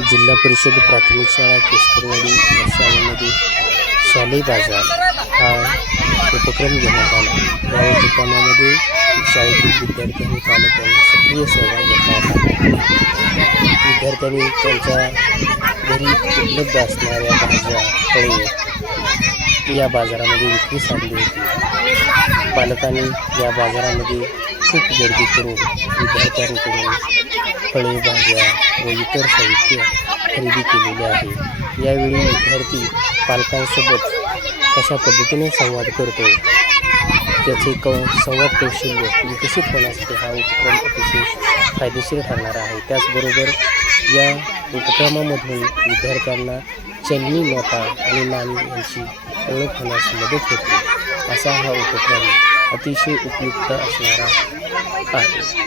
जिल्हा परिषद प्राथमिक शाळा केसकरवाडी या शाळेमध्ये शालेय बाजार हा उपक्रम घेण्यात आला. या उपक्रमामध्ये शाळेतील विद्यार्थ्यांनी पालकांनी सक्रिय सहभाग घेतला होता. विद्यार्थ्यांनी त्यांच्या घरी उपलब्ध असणाऱ्या भाज्या फळे या बाजारामध्ये विक्री आणली होती. पालकांनी या बाजारामध्ये खूप गर्दी करून विद्यार्थ्यांकडून फळे भाज्या व इतर साहित्य खरेदी केलेले आहे. यावेळी विद्यार्थी पालकांसोबत कशा पद्धतीने संवाद करतो? त्याचे क संवाद कौशल्य विकसित होण्यासाठी हा उपक्रम अतिशय फायदेशीर ठरणार आहे. त्याचबरोबर या उपक्रमामधून विद्यार्थ्यांना चलनी नोटा आणि नाणी यांची ओळख होण्यास मदत होते. असा हा उपक्रम अतिशय उपयुक्त असणारा आहे.